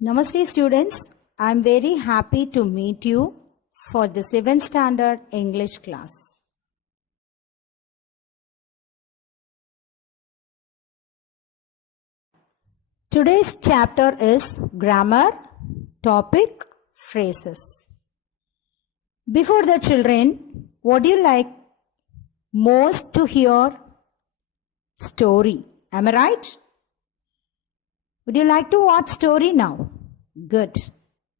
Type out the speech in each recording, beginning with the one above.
Namaste students, I am very happy to meet you for the 7th standard English class. Today's chapter is grammar, topic, phrases. Before the children, what do you like most to hear? Story. Am I right? Would you like to watch story now? Good.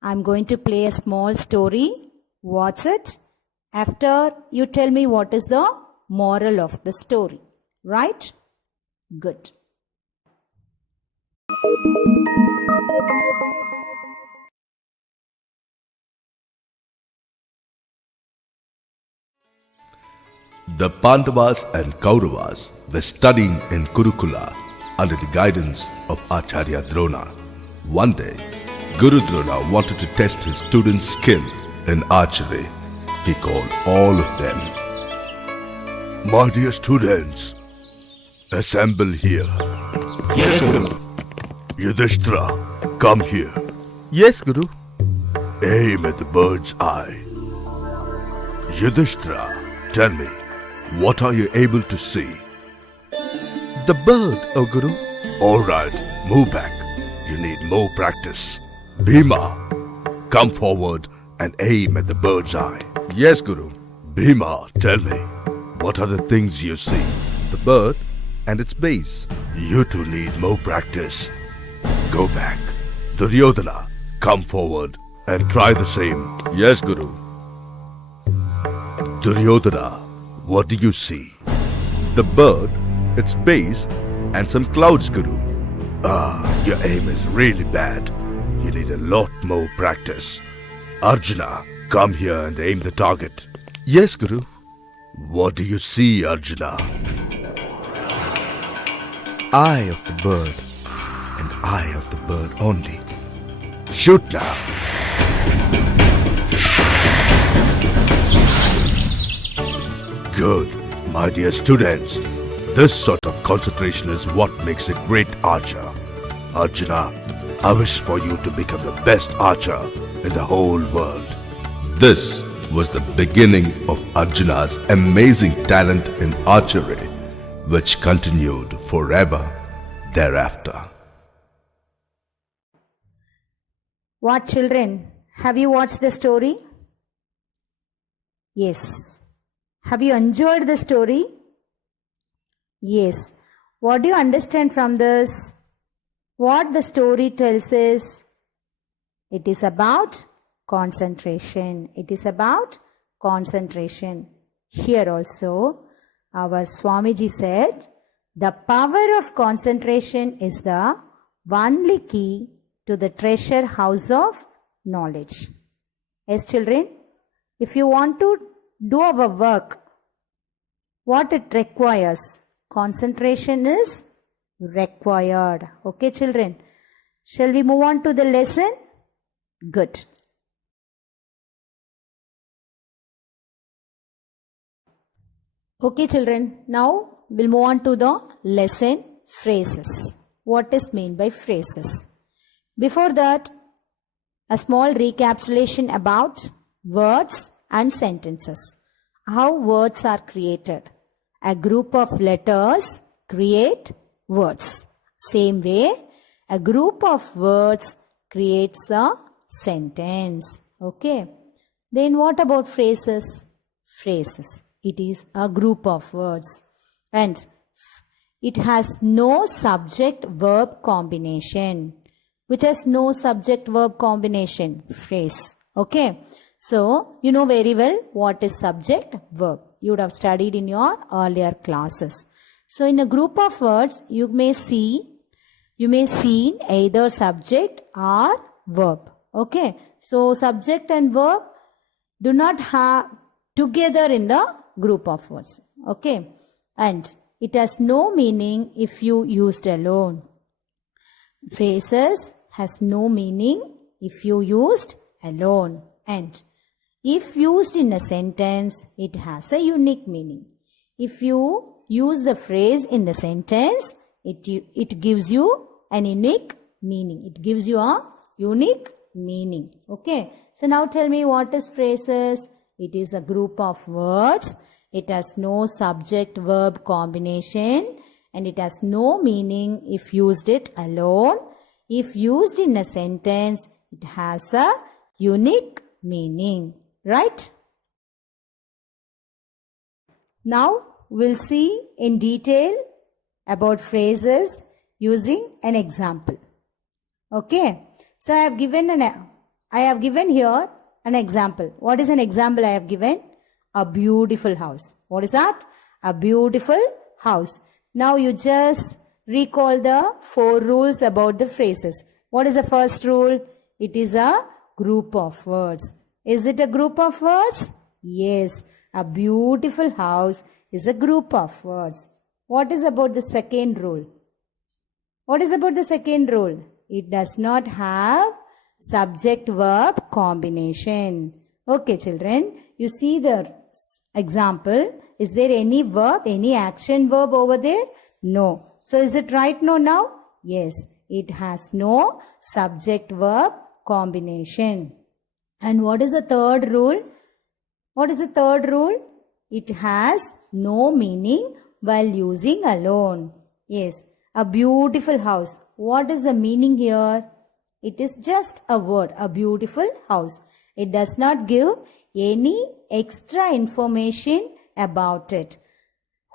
I'm going to play a small story. Watch it. After you tell me what is the moral of the story. Right? Good. The Pandavas and Kauravas were studying in Gurukula under the guidance of Acharya Drona. One day, Guru Drona wanted to test his students' skill in archery. He called all of them. My dear students, assemble here. Yes, Guru. Yudhishthira, come here. Yes, Guru. Aim at the bird's eye. Yudhishthira, tell me, what are you able to see? The bird, oh Guru. Alright, move back. You need more practice. Bhima, come forward and aim at the bird's eye. Yes, Guru. Bhima, tell me, what are the things you see? The bird and its base. You two need more practice. Go back. Duryodhana, come forward and try the same. Yes, Guru. Duryodhana, what do you see? The bird, its base, and some clouds, Guru. Your aim is really bad. You need a lot more practice. Arjuna, come here and aim the target. Yes, Guru. What do you see, Arjuna? Eye of the bird, and eye of the bird only. Shoot now. Good, my dear students. This sort of concentration is what makes a great archer. Arjuna, I wish for you to become the best archer in the whole world. This was the beginning of Arjuna's amazing talent in archery, which continued forever thereafter. What children? Have you watched the story? Yes. Have you enjoyed the story? Yes. What do you understand from this? What the story tells is, it is about concentration. It is about concentration. Here also, our Swamiji said, the power of concentration is the only key to the treasure house of knowledge. Yes, children, if you want to do our work, what it requires? Concentration is required. Okay, children. Shall we move on to the lesson? Good. Okay, children. Now we'll move on to the lesson phrases. What is meant by phrases? Before that, a small recapitulation about words and sentences. How words are created. A group of letters create words. Same way, a group of words creates a sentence. Okay. Then what about phrases? Phrases. It is a group of words. And it has no subject-verb combination. Which has no subject-verb combination? Phrase. Okay. So, you know very well what is subject-verb. You would have studied in your earlier classes. So, in a group of words, you may see either subject or verb. Okay. So, subject and verb do not have together in the group of words. Okay. And it has no meaning if you used alone. Phrases has no meaning if you used alone. And if used in a sentence, it has a unique meaning. If you use the phrase in the sentence, it gives you an unique meaning. It gives you a unique meaning. Okay. So now tell me, what is phrases? It is a group of words. It has no subject verb combination and it has no meaning if used it alone. If used in a sentence, it has a unique meaning. Right? Now we'll see in detail about phrases using an example. Okay. So I have given here an example. What is an example I have given? A beautiful house. What is that? A beautiful house. Now you just recall the 4 rules about the phrases. What is the first rule? It is a group of words. Is it a group of words? Yes. A beautiful house is a group of words. What is about the second rule? What is about the second rule? It does not have subject-verb combination. Okay, children. You see the example. Is there any verb, any action verb over there? No. So is it right now? Yes. It has no subject-verb combination. And what is the third rule? What is the third rule? It has no meaning while using alone. Yes. A beautiful house. What is the meaning here? It is just a word, a beautiful house. It does not give any extra information about it.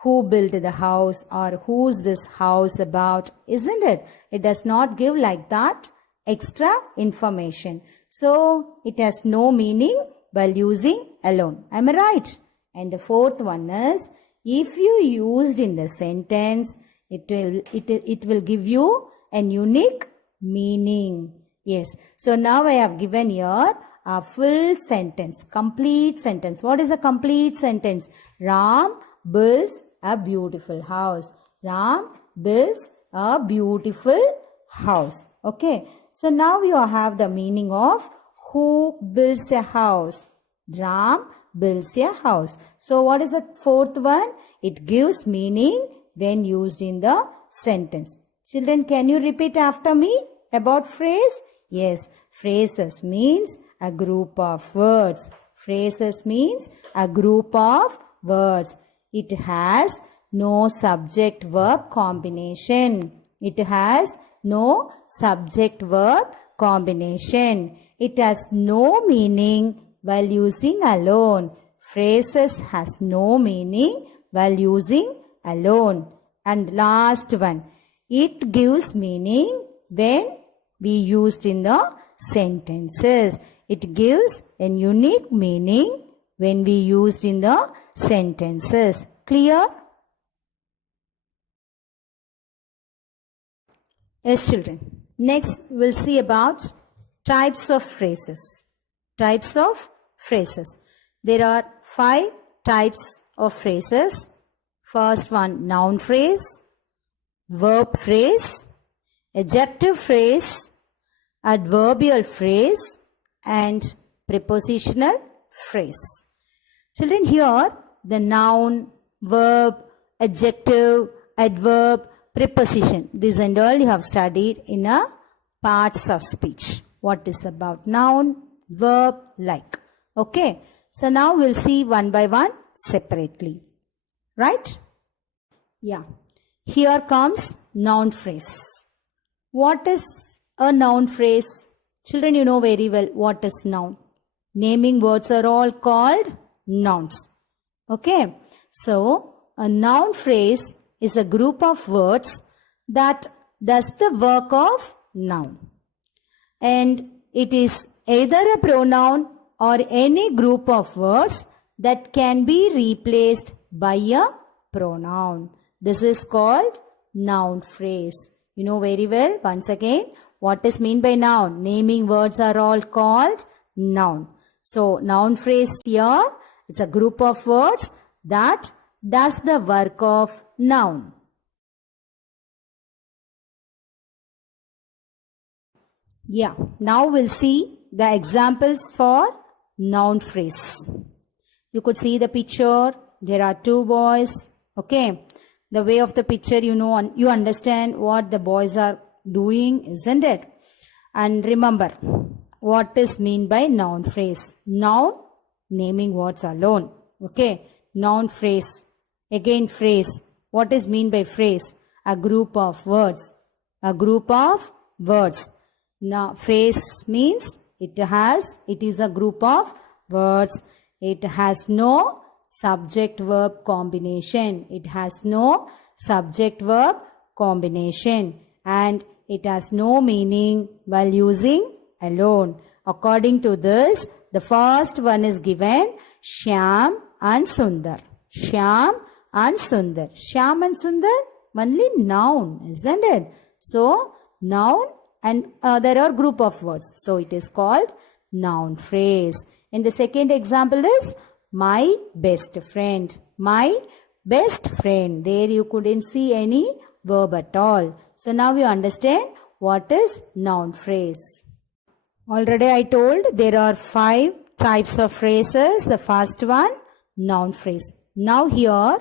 Who built the house or who's this house about, isn't it? It does not give like that extra information. So it has no meaning while using alone. Am I right? And the fourth one is, if you used in the sentence, it will give you a unique meaning. Yes. So now I have given here a full sentence, complete sentence. What is a complete sentence? Ram builds a beautiful house. Ram builds a beautiful house. Okay. So now you have the meaning of who builds a house. Ram builds a house. So what is the fourth one? It gives meaning when used in the sentence. Children, can you repeat after me about phrase? Yes, phrases means a group of words. Phrases means a group of words. It has no subject-verb combination. It has no subject-verb combination. It has no meaning while using alone. Phrases has no meaning while using alone. And last one, it gives meaning when we used in the sentences. It gives a unique meaning when we used in the sentences. Clear? Yes, children. Next, we'll see about types of phrases. Types of phrases. There are 5 types of phrases. First one, noun phrase, verb phrase, adjective phrase, adverbial phrase, and prepositional phrase. Children, here the noun, verb, adjective, adverb, preposition. These and all you have studied in a parts of speech. What is about noun, verb, like. Okay. So now we'll see one by one separately. Right? Yeah. Here comes noun phrase. What is a noun phrase? Children, you know very well what is noun. Naming words are all called nouns. Okay. So, a noun phrase is a group of words that does the work of noun. And it is either a pronoun or any group of words that can be replaced by a pronoun. This is called noun phrase. You know very well, once again, what is meant by noun? Naming words are all called noun. So, noun phrase here, it's a group of words that does the work of noun. Yeah, now we'll see the examples for noun phrase. You could see the picture. There are 2 boys. Okay. The way of the picture, you know, you understand what the boys are doing, isn't it? And remember, what is mean by noun phrase? Noun, naming words alone. Okay, noun phrase. Again phrase. What is mean by phrase? A group of words. A group of words. Now, phrase means it is a group of words. It has no subject-verb combination. It has no subject-verb combination. And it has no meaning while using alone. According to this, the first one is given Shyam and Sundar. Shyam and Sundar. Shyam and Sundar, only noun, isn't it? So, noun and there are group of words. So, it is called noun phrase. And the second example is my best friend. My best friend. There you couldn't see any verb at all. So, now you understand what is noun phrase. Already I told there are 5 types of phrases. The first one, noun phrase. Now here,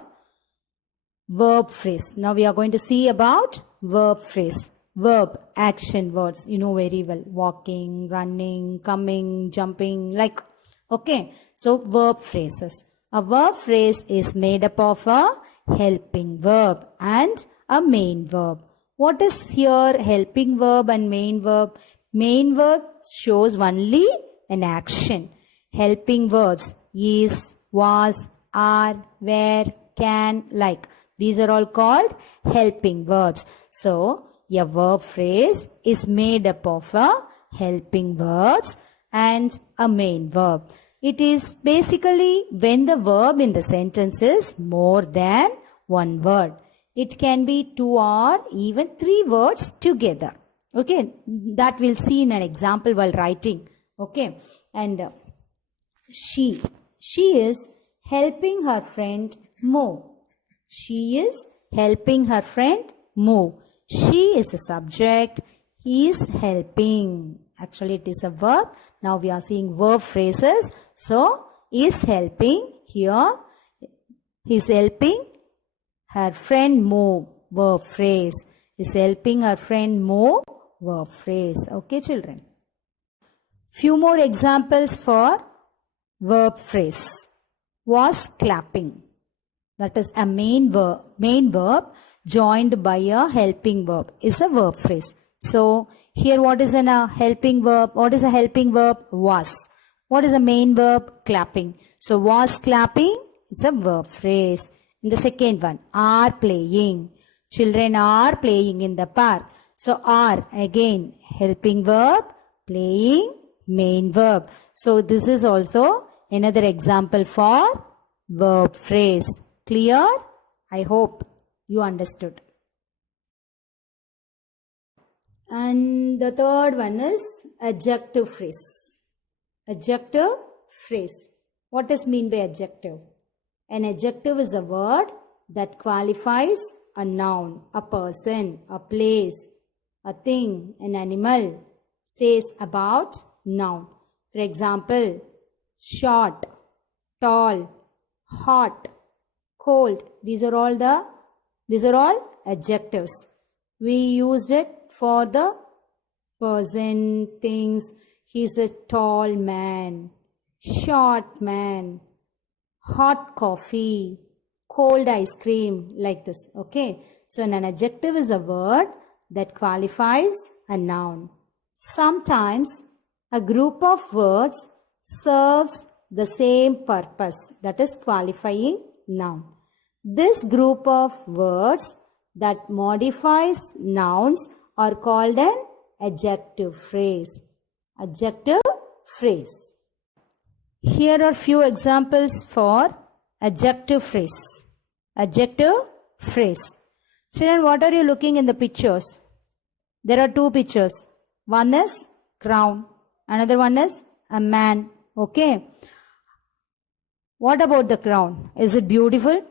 verb phrase. Now we are going to see about verb phrase. Verb, action words. You know very well. Walking, running, coming, jumping, like. Okay. So, verb phrases. A verb phrase is made up of a helping verb and a main verb. What is here helping verb and main verb? Main verb shows only an action. Helping verbs is, was, are, were, can, like. These are all called helping verbs. So, a verb phrase is made up of a helping verbs and a main verb. It is basically when the verb in the sentence is more than one word. It can be 2 or even 3 words together. Okay, that we'll see in an example while writing. Okay, and she is helping her friend move. She is helping her friend move. She is a subject. He is helping. Actually, it is a verb. Now we are seeing verb phrases. So, is helping here. He is helping her friend move. Verb phrase. Is helping her friend move. Verb phrase. Okay, children. Few more examples for verb phrase. Was clapping. That is a main verb joined by a helping verb is a verb phrase. So, here what is a helping verb? What is a helping verb? Was. What is a main verb? Clapping. So, was clapping, it's a verb phrase. In the second one, are playing. Children are playing in the park. So, are again helping verb, playing, main verb. So, this is also another example for verb phrase. Clear? I hope you understood. And the third one is adjective phrase. Adjective phrase. What is mean by adjective? An adjective is a word that qualifies a noun, a person, a place, a thing, an animal. Says about noun. For example, short, tall, hot, cold. These are all adjectives. We used it for the person, things. He is a tall man, short man, hot coffee, cold ice cream, like this. Okay. So, an adjective is a word that qualifies a noun. Sometimes a group of words serves the same purpose, that is qualifying noun. This group of words that modifies nouns are called an adjective phrase. Adjective phrase. Here are few examples for adjective phrase. Adjective phrase. Children, what are you looking in the pictures? There are 2 pictures. One is crown. Another one is a man. Okay. What about the crown? Is it beautiful?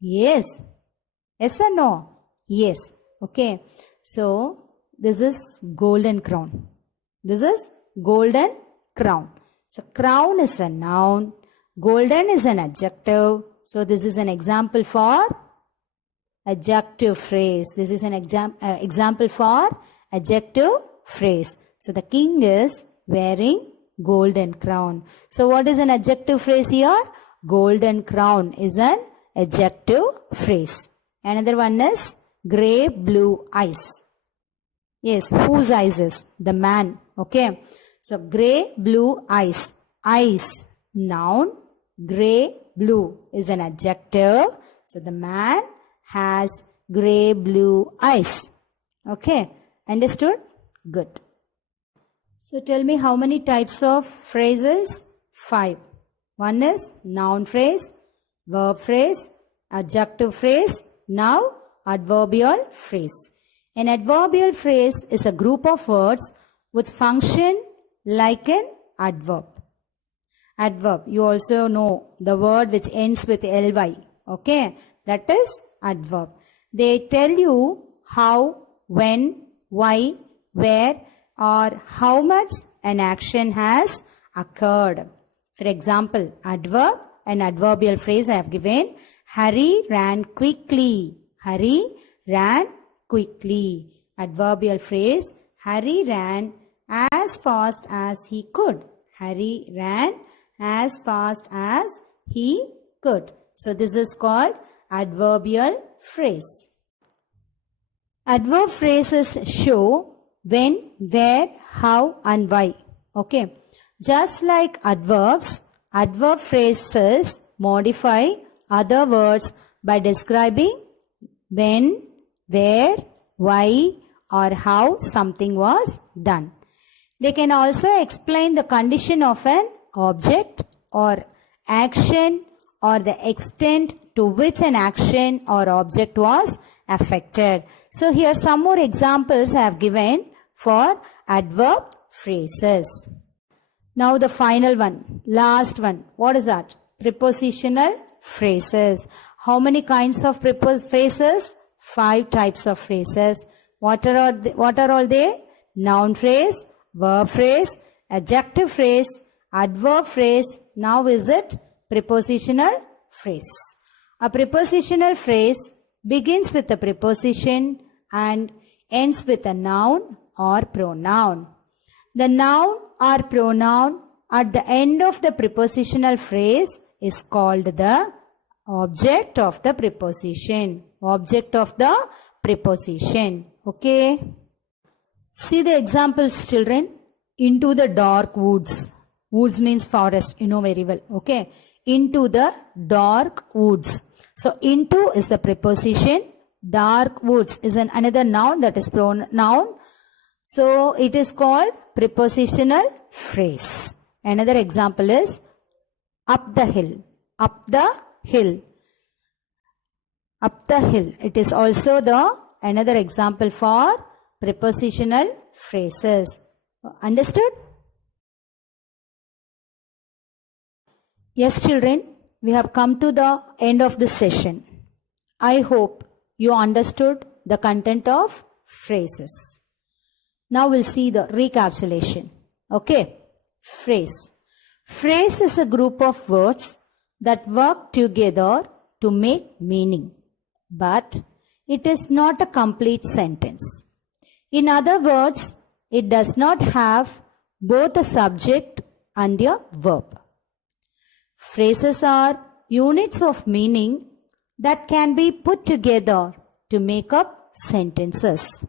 Yes. Yes or no? Yes. Okay. So, this is golden crown. This is golden crown. So, crown is a noun. Golden is an adjective. So, this is an example for adjective phrase. This is an example for adjective phrase. So the king is wearing golden crown. So what is an adjective phrase here? Golden crown is an adjective phrase. Another one is grey blue eyes. Yes, whose eyes is? The man. Okay. So grey blue eyes. Eyes, noun. Grey blue is an adjective. So the man has grey blue eyes. Okay. Understood? Good. So tell me how many types of phrases? 5. One is noun phrase, verb phrase, adjective phrase, now adverbial phrase. An adverbial phrase is a group of words which function like an adverb. Adverb, you also know the word which ends with ly. Okay, that is adverb. They tell you how, when, why, where, or how much an action has occurred. For example, adverb and adverbial phrase I have given. Harry ran quickly. Harry ran quickly. Adverbial phrase, Harry ran as fast as he could. Harry ran as fast as he could. So this is called adverbial phrase. Adverb phrases show when, where, how and why. Okay. Just like adverbs, adverb phrases modify other words by describing when, where, why or how something was done. They can also explain the condition of an object or action or the extent to which an action or object was affected. So here some more examples I have given for adverb phrases. Now the final one, last one. What is that? Prepositional phrases. How many kinds of phrases? 5 types of phrases. What are all they? Noun phrase, verb phrase, adjective phrase, adverb phrase. Now is it prepositional phrase. A prepositional phrase begins with a preposition and ends with a noun or pronoun. The noun or pronoun at the end of the prepositional phrase is called the object of the preposition. Object of the preposition. Okay. See the examples, children. Into the dark woods. Woods means forest. You know very well. Okay. Into the dark woods. So into is the preposition. Dark woods is another noun, that is pronoun. So it is called prepositional phrase. Another example is up the hill. Up the hill. Up the hill. It is also the another example for prepositional phrases. Understood? Yes, children, we have come to the end of this session. I hope you understood the content of phrases. Now we'll see the recapitulation. Okay. Phrase. Phrase is a group of words that work together to make meaning. But it is not a complete sentence. In other words, it does not have both a subject and a verb. Phrases are units of meaning that can be put together to make up sentences.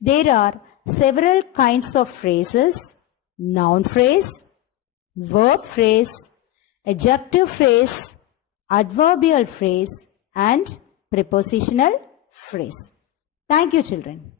There are several kinds of phrases: noun phrase, verb phrase, adjective phrase, adverbial phrase, and prepositional phrase. Thank you, children.